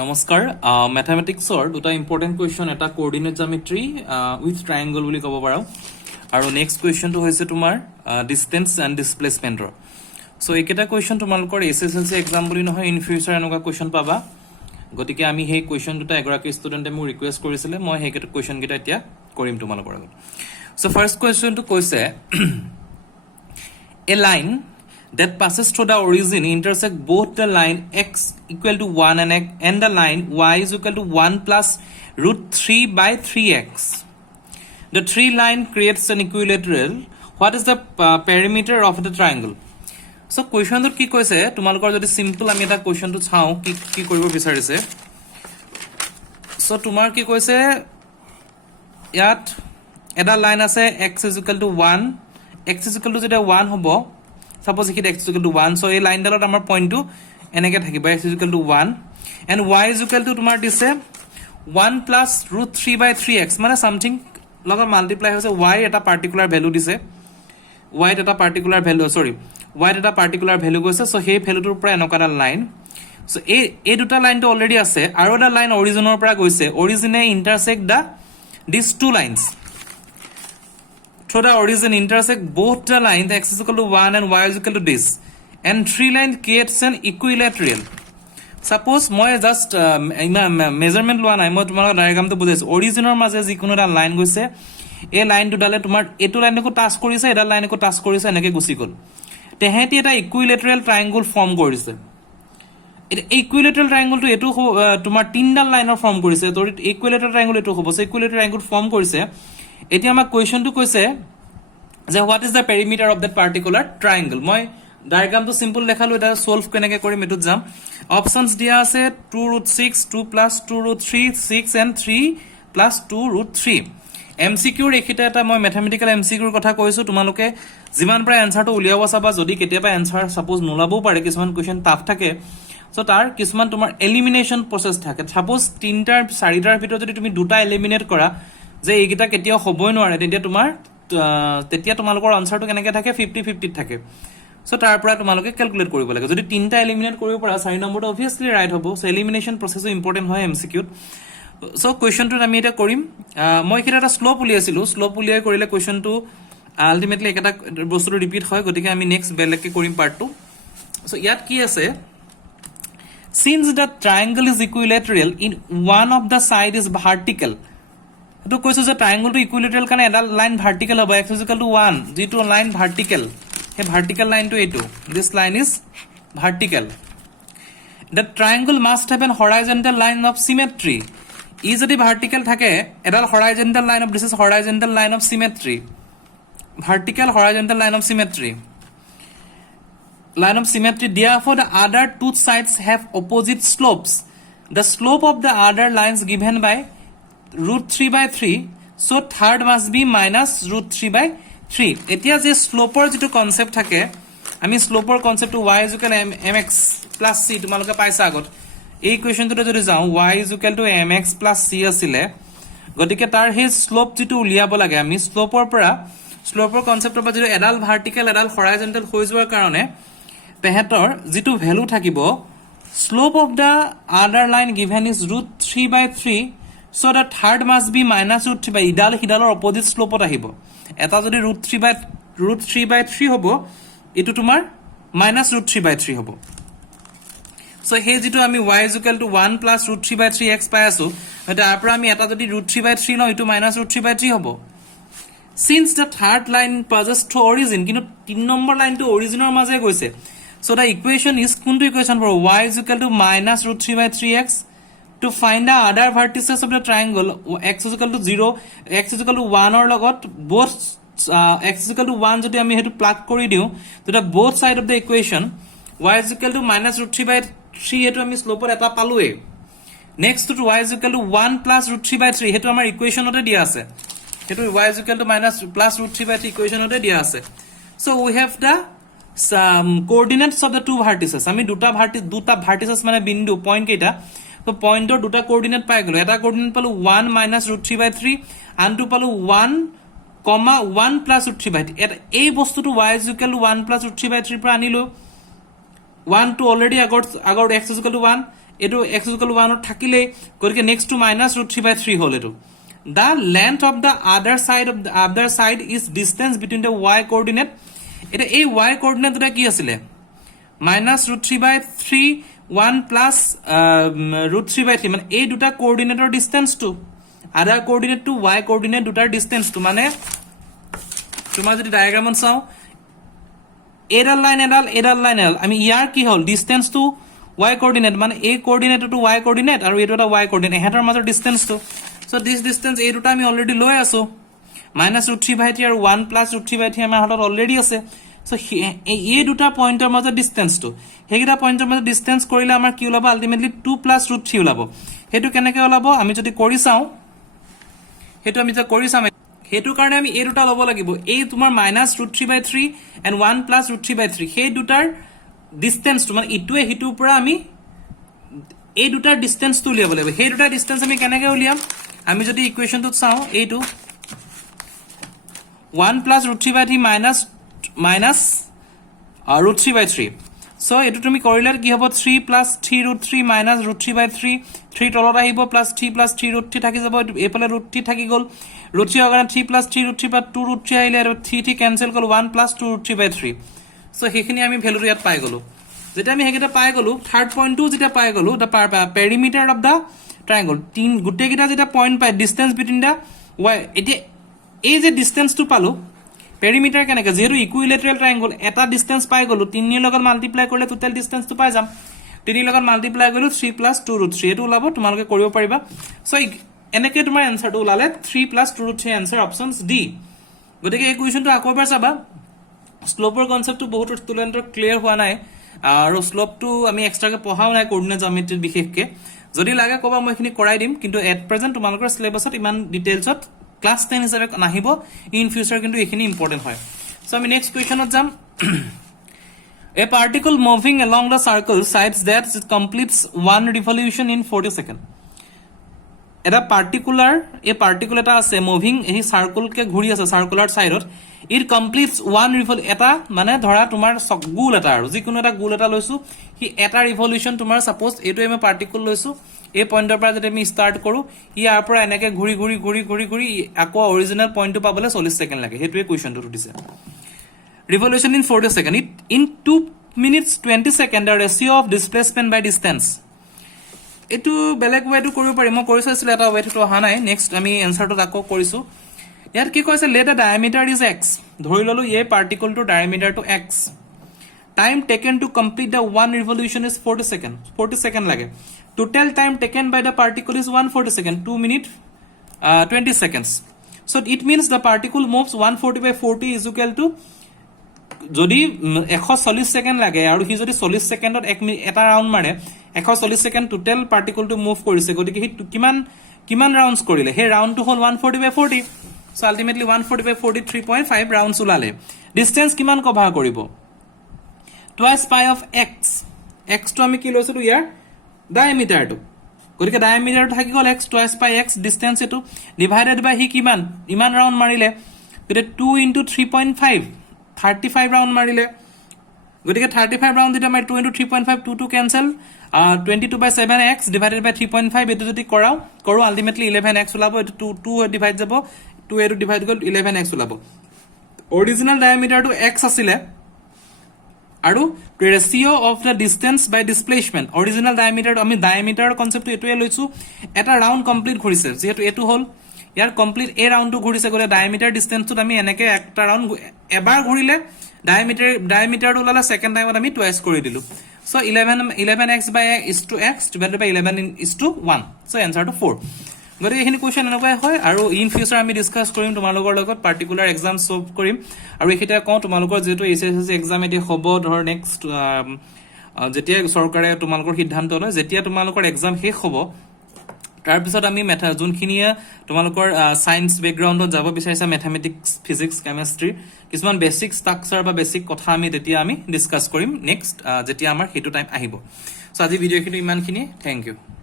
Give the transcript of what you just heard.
নমস্কাৰ ম্যাথমেটিক্সৰ দুটা important question এটা কোঅৰ্ডিনেট জিওমেট্ৰি উইথ ট্ৰায়াঙ্গল বুলি ক'ব পাৰো আৰু নেক্সট কোৱেশ্চনটো হৈছে তোমাৰ ডিসটেন্স এন্ড ডিসপ্লেসমেন্টৰ সো এইকেইটা কোৱেশ্চন তোমালোকৰ এসএসএলসি এক্সাম বুলি নহয় ইন ফিউচাৰ এনেকুৱা কোৱেশ্চন পাবা গতিকে আমি সেই কোৱেশ্চন দুটা এগৰাকী ষ্টুডেন্টে মোক ৰিকুৱেষ্ট কৰিছিলে মই সেইকেইটা কোৱেশ্চন কেইটা এতিয়া কৰিম তোমালোকৰ আগত সো ফাৰ্স্ট কোৱেশ্চনটো কৈছে a line that passes through the origin intersect both the line x equal to 1 and the line y is equal to 1 plus root 3 by 3x. The tree line creates an equilateral. What is the perimeter of the triangle? So question to ki koise tumalokor jodi simple ami eta question to chao ki koribo bicharise. So tumar ki koise yat eta line ase x is equal to 1 x is equal to jeta 1 hobo suppose if x is equal to 1 so a line dalot amar point to enake thakiba x is equal to 1 and y is equal to tumar dise 1 plus root 3 by 3x mane something logot multiply hoise y eta particular value dise y eta particular value y eta particular value goise so he value tur pura enokara line so a duta line to already ase aro da line origin or pura goise origin e intersect the these two lines. So the origin intersect both the lines x is equal to 1 and y is equal to this and three line creates an equilateral. Suppose moi just measurement loa nai moi tomar diagram to budhaisu origin or maje jikono eta line goise a line to dale tomar etu line ko touch korise eta line ko touch korise enake gusi gol teheti eta equilateral triangle form korise এটা equilateral triangle to etu tomar tinda line or form korise to equilateral triangle etu hobo so equilateral triangle form korise এতিয়া আমাৰ কোৱেশ্চনটো কৈছে যে what is the perimeter of that particular ট্ৰায়াঙ্গল মই ডায়াগ্ৰামটো simple দেখালো এটা solve কেনেকৈ কৰিম এটো যাম অপচনস দিয়া আছে 2 root 6 2 plus 2 root 3 6 and 3 plus 2 root 3 MCQ ৰেখিটা এটা মই ম্যাথমেটিক্যাল এমসিকিউৰ কথা কৈছো তোমালোকে যিমান প্ৰায় আনসাৰটো উলিয়াব চাবা যদি কেতিয়াবা আনসাৰ সাপোজ নোলাবও পাৰে কিছুমান কোৱেশ্চন টাফ থাকে সো তাৰ কিছুমান তোমাৰ এলিমিনেশন প্ৰসেস থাকে সাপোজ তিনটাৰ চাৰিটাৰ ভিতৰত যদি তুমি দুটা এলিমিনেট কৰা যে এইগিটা কেতিয়াও হবই নোৱাৰে তেতিয়া তোমালোকৰ আনসাৰটো কেনেকৈ থাকে 50-50 থাকে সো তাৰ পৰা তোমালোকে ক্যালকুলেট কৰিব লাগে যদি তিনটা এলিমিনেট কৰিব পৰা 4 নম্বৰটো অবভিয়াসলি ৰাইট হ'ব সো এলিমিনেশন প্ৰসেসও ইম্পৰ্টেন্ট হয় এমসিকিউত সো কোৱেশ্চনটো আমি এটা কৰিম মই এটা স্লোপ উলিয়াইছিলো স্লোপ উলিয়াই কৰিলে কোৱেশ্চনটো আলটিমেটলি একটা বস্তুটো ৰিপিট হয় গতিকে আমি নেক্সট বেলেগকে কৰিম পাৰ্ট 2 সো ইয়াত কি আছে since the triangle is equilateral in one of the side is vertical to কৈছো যে ট্ৰায়াঙ্গল টু ইকুইলেটাৰেল কাৰণে এটা লাইন ভাৰ্টিকেল হ'ব x = 1 যেটো লাইন ভাৰ্টিকেল হে ভাৰ্টিকেল লাইন টু এটো this line is vertical the triangle must have an horizontal line of symmetry ই যদি vertical থাকে এটা horizontal line of this is horizontal line of symmetry vertical horizontal line of symmetry therefore the other two sides have opposite slopes the slope of the other lines given by root 3 by 3 so third must be minus root 3 by 3 এতিয়া যে স্লোপৰ যেটো concept থাকে আমি স্লোপৰ কনসেপ্টটো y = mx plus c তোমালোকে পাইছা আগত এই কোৱেশ্চনটো যদি যাও y = mx plus c আছিল গতিকে তাৰ হে স্লোপ যেটো উলিয়াব লাগে আমি স্লোপৰ পৰা স্লোপৰ কনসেপ্টৰ পৰা যেটো এডাল ভাৰ্টিকেল এডাল হৰাইজন্টাল হৈ যোৱাৰ কাৰণে তেহেতৰ যেটো ভ্যালু থাকিব slope of the other line given is root 3 by 3 so the third must be minus root 3 by idal hidalor opposite slope ot ahibo eta jodi root 3 by 3 hobo etu tumar minus root 3 by 3 hobo so he jitu ami y = 1 plus root 3 by 3x pai asu eta apra ami eta jodi root 3 by 3 no etu minus root 3 by 3 hobo since the third line passes through origin kintu 3 number line to origin or maje goise so the equation is kuntu equation for y = minus root 3 by 3x to find the other vertices of the triangle x = 0 x = 1 or logot both x = 1 jodi ami hetu plug kori diu to the both side of the equation y = minus root 3 by 3 hetu ami slope or eta palue next to y = 1 plus root 3 by 3 hetu amar equation ote dia ase hetu y = minus plus root 3 by 3 equation ote dia ase so we have the some coordinates of the two vertices ami duta vertices mane bindu point keita তো পয়েন্টৰ দুটা coordinate পাই গলো এটা coordinate পালো 1 minus root 3 by 3 আনটো পালো 1, 1 plus root 3 by 3 এটা এই বস্তুটো y = 1 plus root 3 by 3 পৰা আনিলো 1 to already agor x is equal to 1 এটো x equal 1 ত থাকিলে গতিকে নেক্সট টু -√3/3 হল এটো the length of the other side is distance between the y coordinate এটা এই y coordinate এটা কি আছিল -√3/3 1 plus √3/3 মানে এই দুটা কোঅৰ্ডিনেটৰ ডিসটেন্স টু আদাৰ কোঅৰ্ডিনেট টু y কোঅৰ্ডিনেট দুটাৰ ডিসটেন্স টু মানে তোমাৰ যদি ডায়াগ্ৰামত চাও এডাল লাইন আমি ইয়াৰ কি হল ডিসটেন্স টু y কোঅৰ্ডিনেট মানে এই কোঅৰ্ডিনেট টু y কোঅৰ্ডিনেট আৰু এটো এটা y কোঅৰ্ডিনেট এহাতৰ মাজৰ distance to so this distance এই দুটা আমি অলৰেডি লৈ আছো -√3/3 আৰু 1 plus √3/3 আমাৰ হাতত অলৰেডি আছে সো এই দুটা পয়েন্টৰ মাজৰ ডিসটেন্স টু হেগিটা পয়েন্টৰ মাজৰ ডিসটেন্স কৰিলে আমাৰ কি ওলাব আলটিমেটলি 2 plus √3 ওলাব হেতু কেনেকৈ ওলাব আমি যদি কৰি চাও হেতু আমি যদি কৰি চাম হেতু কাৰণে আমি এই দুটা লব লাগিব এই তোমাৰ -√3/3 and 1 plus √3/3 সেই দুটাৰ ডিসটেন্স টু মানে ইটোৱে হিটুৰ পৰা আমি এই দুটাৰ ডিসটেন্স টু উলিয়াব লাগিব সেই দুটা ডিসটেন্স আমি কেনেকৈ উলিয়াম আমি যদি ইকুৱেশ্যনটো চাও এইটো 1 plus √3/3 minus √3/3 সো এটো তুমি কৰিলে কি হ'ব 3 plus 3√3 minus √3/3 3 তলত আহিব plus 3 plus 3√3 থাকি যাব এফালে √3 থাকি গল √3 অগনা 3 plus 3√3 বা 2√3 আহিলে আৰু 3 কেনসেল গল 1 plus 2√3/3 সো হেখিনি আমি ভ্যালু ইয়াত পাই গলো যেটা আমি হেগিটা পাই গলো থার্ড পয়েন্টটো যেটা পাই গলো দা পেৰিমিটাৰ অফ দা ট্ৰায়াঙ্গল তিন গুটে গিটা যেটা পয়েন্ট পাই ডিসটেন্স বিটুইন দা y এটি এই যে ডিসটেন্সটো পালো পেৰিমিটাৰ কেনেকে যেহেতু ইকুইলেটাৰেল ট্ৰায়াঙ্গল এটা ডিসটেন্স পাই গলো 3 লগত মাল্টিপ্লাই কৰিলে টোটাল ডিসটেন্সটো পাই যাম 3 লগত মাল্টিপ্লাই কৰিলো 3 plus 2√3 এটো ওলাব তোমালোকে কৰিব পাৰিবা সো এনেকে তোমাৰ আনসাৰটো ওলালে 3 plus 2√3 আনসাৰ অপশনস ডি গতিকে এই কুৱেশ্যনটো আকৌ এবাৰ চাবা স্লোপৰ কনসেপ্টটো বহুত ষ্টুডেন্টৰ ক্লিয়াৰ হোৱা নাই আৰু স্লোপটো আমি এক্সট্ৰাকে পঢ়াও নাই কোঅৰ্ডিনেট জিওমেট্ৰি বিশেষকে যদি লাগে কবা মই এখিনি কৰাই দিম কিন্তু এট প্ৰেজেন্ট তোমালোকৰ সিলেবাসত ইমান ডিটেইলছত ক্লাস 10 হিচাপে নাহিব ইন ফিউচাৰ কিন্তু এখিনি ইম্পৰ্টেন্ট হয় সো আমি নেক্সট কুৱেশ্যনত যাম A particle moving along the circle sides that it completes one revolution in 40 seconds. এটা পার্টিকুলার এটা আছে মুভিং এই সার্কেল কে ঘুরি আছে সার্কুলার সাইডত ইট কমপ্লিটস ওয়ান রিভল এটা মানে ধৰা তোমাৰ গোল এটা আৰু যিকোনো এটা গোল এটা লৈছো কি এটা ৰিভলিউশন তোমাৰ সাপোজ এটো আমি পাৰ্টিকল লৈছো এই পয়েন্টৰ পৰা যদি আমি স্টাৰ্ট কৰো ইয়াৰ পৰা এনেকে ঘুৰি ঘুৰি আকৌ অৰিজিনাল পয়েন্টটো পাবলৈ 40 সেকেন্ড লাগে হেতুৱে কোৱেশ্যনটো দিছে revolution in 40 seconds in 2 minutes 20 seconds the ratio of displacement by distance এটো বেলেগ ওয়েটো কৰিব পাৰি মই কৰিছো আছিল এটা ওয়েটো অহা নাই নেক্সট আমি আনসাৰটো আকৌ কৰিছো ইয়াত কি কৈছে let the diameter is x ধৰি ললো এই পাৰ্টিকলটো ডায়ামিটাৰ two x time taken to complete the one revolution is 40 second লাগে total time taken by the particle is 140 second 2 minutes 20 seconds so it means the particle moves 140/40 is equal to যদি 140 second লাগে আৰু হি যদি 40 সেকেন্ডত এটা round মাৰে 140 second total পাৰ্টিকলটো move কৰিছে গতিকে হি কিমান ৰাউন্ডস কৰিলে হে ৰাউন্ডটো হল 140/40 সো আলটিমেটলি 140/40 3.5 ৰাউন্ডস ওলালে ডিসটেন্স কিমান কভাৰ কৰিব টুৱাইস পাই অফ x টো আমি কি লৈছিলো ইয়াৰ ডায়ামিটাৰটো গতিকে ডায়ামিটাৰটো থাকি গল x টুৱাইস পাই x ডিসটেন্স এটো ডিভাইডেড বাই হি কিমান ইমান ৰাউন্ড মাৰিলে গতিকে 2 into 3.5 35 রাউন্ড মারিলে গতিকে 35 রাউন্ড দিটা মারি 2 into 3.5 2 ক্যান্সেল 22/7x ডিভাইডেড বাই 3.5 এটো যদি করো আলটিমেটলি 11x ওলাব এটো 2 ডিভাইড যাব 2 এটো ডিভাইড গল 11x ওলাব অৰিজিনাল ডায়ামিটাৰটো x আছিল আৰু ratio of the distance by displacement original diameter আমি ডায়ামিটাৰ কনসেপ্টটো এটোৱে লৈছো এটা ৰাউন্ড কমপ্লিট কৰিছে যেহেতু এটো হল ইয়াৰ কমপ্লিট এ ৰাউন্ডটো ঘুৰিছে গলে ডায়ামিটাৰ ডিসটেন্সটো আমি এনেকে একটা ৰাউন্ড এবাৰ ঘুৰিলে ডায়ামিটাৰটো ওলালে সেকেন্ড টাইমত আমি টুৱাইস কৰি দিলো so 11x by x divided by 11:1 so আনসাৰটো 4 গতিকে এখিনি কোৱেশ্চন এনেকৈ হয় আৰু ইন ফিউচাৰ আমি ডিসকাস কৰিম তোমালোকৰ লগত পাৰ্টিকুলাৰ এক্সাম সলভ কৰিম আৰু এখিটা কওঁ তোমালোকৰ যেটো এসএসসি এক্সাম এটি হ'ব ধৰ নেক্সট যেতিয়া চৰকাৰে তোমালোকৰ সিদ্ধান্ত লয় যেতিয়া তোমালোকৰ এক্সাম শেষ হ'ব তাৰ পিছত আমি যোনখিনিয়ে তোমালোকৰ সায়েন্স ব্যাকগ্ৰাউণ্ডত যাব বিচাৰিছা ম্যাথমেটিক্স ফিজিক্স কেমিষ্ট্ৰি কিছুমান বেসিক স্ট্ৰাকচাৰ বা বেসিক কথা আমি তেতিয়া আমি ডিসকাস কৰিম নেক্সট যেতিয়া আমাৰ হেতু টাইম আহিব সো আজি ভিডিঅ' খিনি ইমানখিনি থ্যাংক ইউ